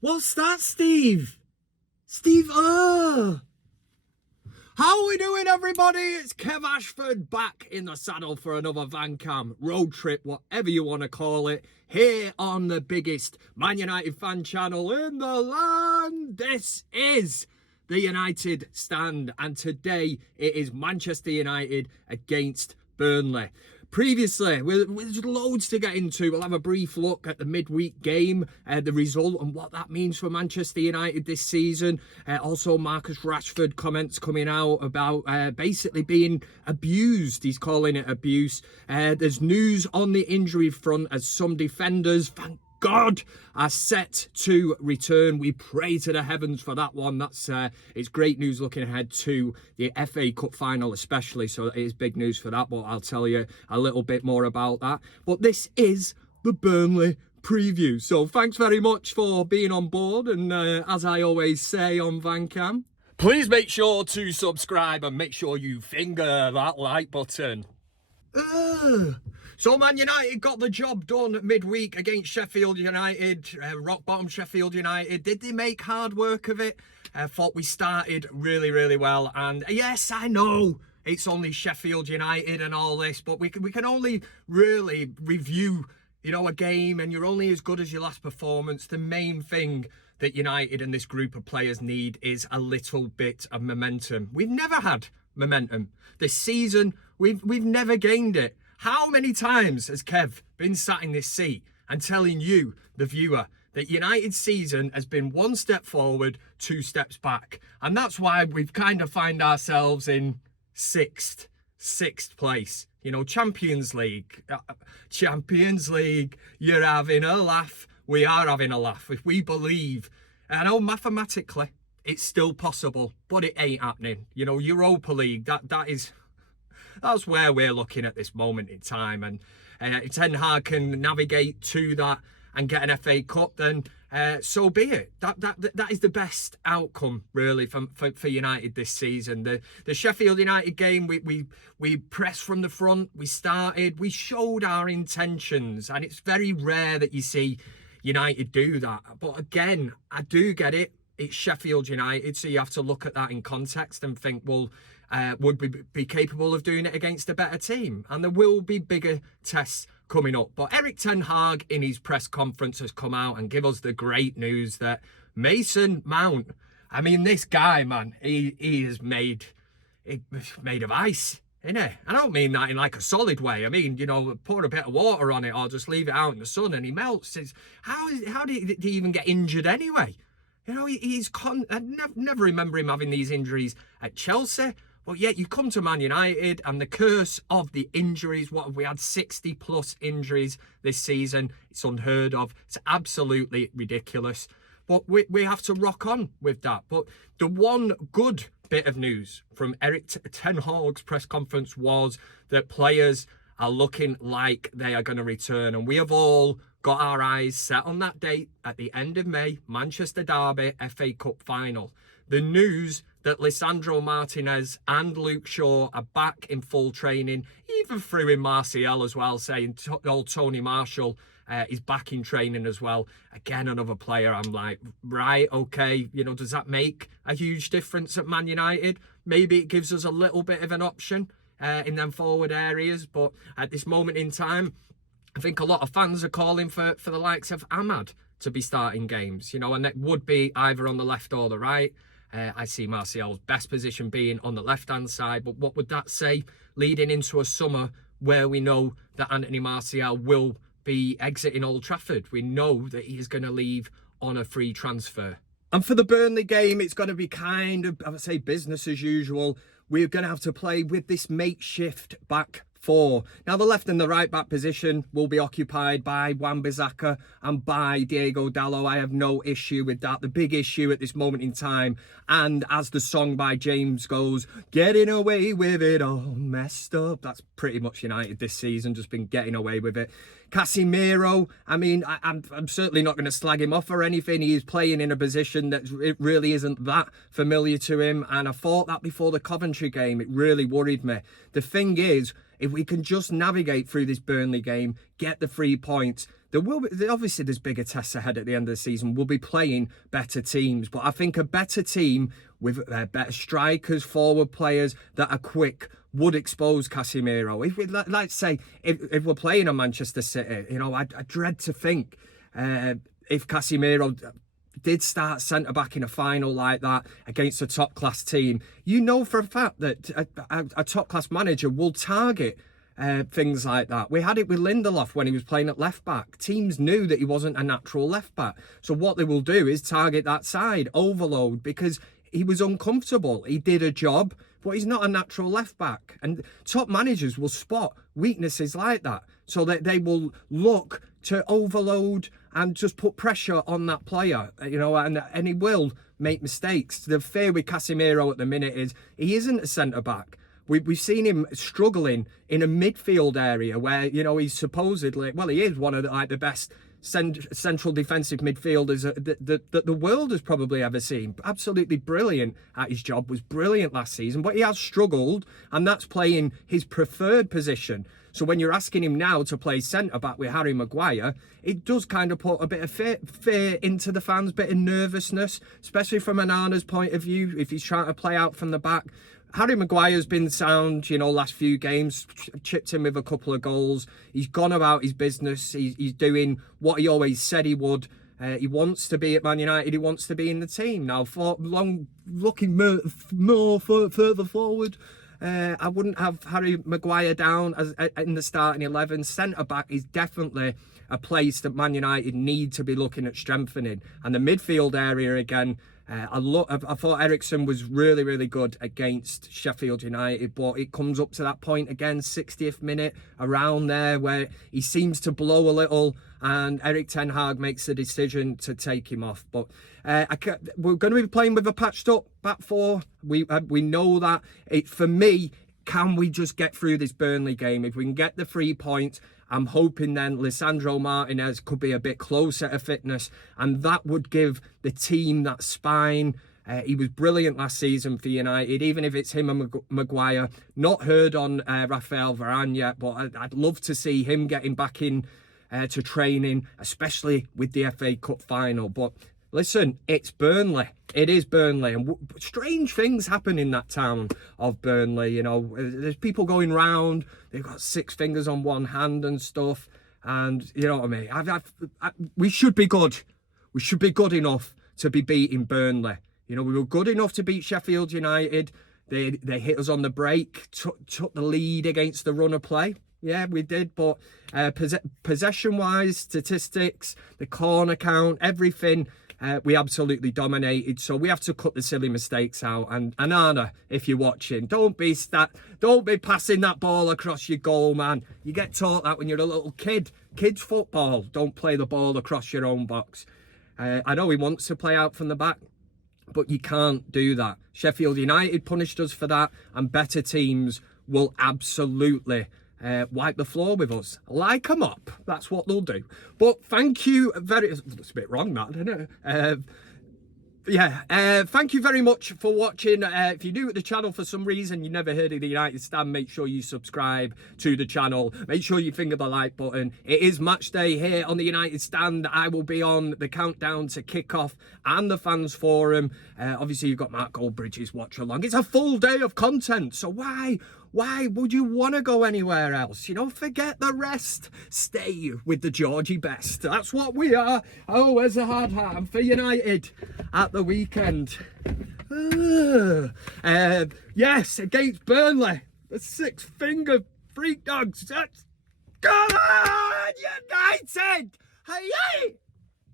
What's that, Steve? How are we doing, everybody? It's Kev Ashford back in the saddle for another Van Cam road trip, whatever you want to call it, here on the biggest Man United fan channel in the land. This is the United Stand, and today it is Manchester United against Burnley. Previously, there's loads to get into. We'll have a brief look at the midweek game, the result and what that means for Manchester United this season. Also, Marcus Rashford comments coming out about basically being abused. He's calling it abuse. There's news on the injury front as some defenders, thank God, are set to return. We pray to the heavens for that one. It's great news looking ahead to the FA Cup final especially, so it is big news for that, but I'll tell you a little bit more about that. But this is the Burnley preview, so thanks very much for being on board, and as I always say on Van Cam, please make sure to subscribe and make sure you finger that like button. So Man United got the job done midweek against Sheffield United, rock bottom Sheffield United. Did they make hard work of it? I thought we started really well, and yes, I know it's only Sheffield United and all this, but we can only really review, a game, and you're only as good as your last performance. The main thing that United and this group of players need is a little bit of momentum. We've never had momentum this season. We've never gained it. How many times has Kev been sat in this seat and telling you, the viewer, that United's season has been one step forward, two steps back? And that's why we've kind of find ourselves in sixth place. Champions League, you're having a laugh. We are having a laugh. If we believe, I know mathematically it's still possible, but it ain't happening. Europa League, that's where we're looking at this moment in time, and if Ten Hag can navigate to that and get an FA Cup, then so be it. That is the best outcome really for United this season. The Sheffield United game, we pressed from the front, we showed our intentions, and it's very rare that you see United do that. But again, I do get it. It's Sheffield United, so you have to look at that in context and think, well, would we be capable of doing it against a better team? And there will be bigger tests coming up. But Erik Ten Hag in his press conference has come out and give us the great news that Mason Mount, this guy, man, he is made of ice, isn't he? I don't mean that in like a solid way. Pour a bit of water on it or just leave it out in the sun and he melts. How did he even get injured anyway? I never remember him having these injuries at Chelsea. But yet you come to Man United and the curse of the injuries. What have we had? 60 plus injuries this season. It's unheard of. It's absolutely ridiculous. But we have to rock on with that. But the one good bit of news from Erik Ten Hag's press conference was that players are looking like they are going to return. And we have all got our eyes set on that date at the end of May, Manchester Derby, FA Cup final. The news that Lisandro Martinez and Luke Shaw are back in full training, even threw in Martial as well, saying old Tony Marshall is back in training as well. Again, another player, I'm like, right, okay, does that make a huge difference at Man United? Maybe it gives us a little bit of an option in them forward areas, but at this moment in time, I think a lot of fans are calling for the likes of AMAD to be starting games, and it would be either on the left or the right. I see Martial's best position being on the left-hand side, but what would that say leading into a summer where we know that Anthony Martial will be exiting Old Trafford? We know that he is going to leave on a free transfer. And for the Burnley game, it's going to be kind of, I would say, business as usual. We're going to have to play with this makeshift back four. Now, the left and the right back position will be occupied by Wan-Bissaka and by Diego Dalot. I have no issue with that. The big issue at this moment in time, and as the song by James goes, getting away with it all messed up. That's pretty much United this season, just been getting away with it. Casemiro, I'm certainly not going to slag him off or anything. He is playing in a position that it really isn't that familiar to him, and I thought that before the Coventry game. It really worried me. The thing is, if we can just navigate through this Burnley game, get the 3 points, Obviously there's bigger tests ahead at the end of the season. We'll be playing better teams, but I think a better team with better strikers, forward players that are quick would expose Casemiro. If we let's say if we're playing a Manchester City, you know, I dread to think if Casemiro did start centre back in a final like that against a top class team, you know for a fact that a top class manager will target things like that. We had it with Lindelof when he was playing at left back. Teams knew that he wasn't a natural left back, so what they will do is target that side, overload, because he was uncomfortable. He did a job, but he's not a natural left back. And top managers will spot weaknesses like that, so that they will look to overload and just put pressure on that player, you know, and he will make mistakes. The fear with Casemiro at the minute is he isn't a centre back. We've seen him struggling in a midfield area where, you know, he's supposedly, well, he is one of the best central defensive midfielders that the world has probably ever seen. Absolutely brilliant at his job, was brilliant last season, but he has struggled, and that's playing his preferred position. So when you're asking him now to play centre-back with Harry Maguire, it does kind of put a bit of fear into the fans, bit of nervousness, especially from Onana's point of view, if he's trying to play out from the back. Harry Maguire's been sound, you know, last few games, chipped in with a couple of goals. He's gone about his business. He's doing what he always said he would. He wants to be at Man United. He wants to be in the team. Now, for looking more further forward, I wouldn't have Harry Maguire down as in the starting 11. Centre-back is definitely a place that Man United need to be looking at strengthening. And the midfield area, again, I thought Eriksen was really, really good against Sheffield United, but it comes up to that point again, 60th minute, around there, where he seems to blow a little, and Erik ten Hag makes the decision to take him off. But we're going to be playing with a patched up back four. We know that. For me, can we just get through this Burnley game? If we can get the 3 points, I'm hoping then Lisandro Martinez could be a bit closer to fitness, and that would give the team that spine. He was brilliant last season for United, even if it's him and Maguire. Not heard on Rafael Varane yet, but I'd love to see him getting back in to training, especially with the FA Cup final. But listen, it's Burnley. It is Burnley, and strange things happen in that town of Burnley. You know, there's people going round. They've got 6 fingers on one hand and stuff. And you know what I mean? We should be good. We should be good enough to be beating Burnley. You know, we were good enough to beat Sheffield United. They hit us on the break, took the lead against the run of play. Yeah, we did, but possession-wise, statistics, the corner count, everything, we absolutely dominated. So we have to cut the silly mistakes out. And Onana, if you're watching, don't be passing that ball across your goal, man. You get taught that when you're a little kid. Kids football, don't play the ball across your own box. I know he wants to play out from the back, but you can't do that. Sheffield United punished us for that, and better teams will absolutely wipe the floor with us. Like them up. That's what they'll do. But thank you very... It's a bit wrong, that, isn't it? Thank you very much for watching. If you're new at the channel for some reason, you never heard of the United Stand, make sure you subscribe to the channel. Make sure you finger the like button. It is match day here on the United Stand. I will be on the countdown to kick-off and the fans forum. Obviously, you've got Mark Goldbridge's watch along. It's a full day of content, so why would you want to go anywhere else? You know, forget the rest. Stay with the Georgie best. That's what we are. Oh, where's the hard hat? I'm for United at the weekend. Yes, against Burnley. The 6-finger freak dogs. That's... Come on, United! Hey!